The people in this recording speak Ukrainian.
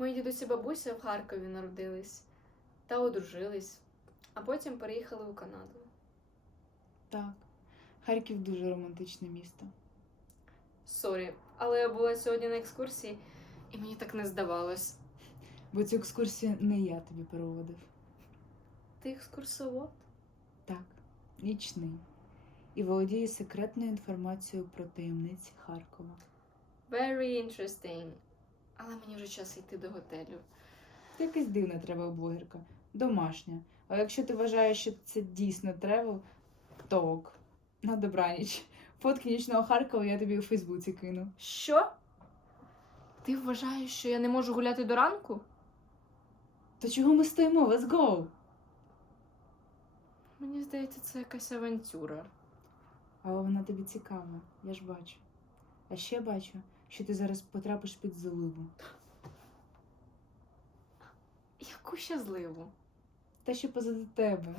Мої дідусь і бабуся в Харкові народились та одружились, а потім переїхали у Канаду. Так. Харків дуже романтичне місто. Сорі, але я була сьогодні на екскурсії, і мені так не здавалось. Бо цю екскурсію не я тобі проводив. Ти екскурсовод? Так, нічний. І володіє секретною інформацією про таємниці Харкова. Very interesting. Але мені вже час йти до готелю. Ти якась дивна тревел блогерка, домашня. А якщо ти вважаєш, що це дійсно тревел, то ок. На добраніч. Фотки нічного Харкова я тобі у Фейсбуці кину. Що? Ти вважаєш, що я не можу гуляти до ранку? То чого ми стоїмо? Let's go! Мені здається, це якась авантюра. Але вона тобі цікава, я ж бачу. А ще бачу, що ти зараз потрапиш під заливу. Яку щасливу. Та що позаду тебе.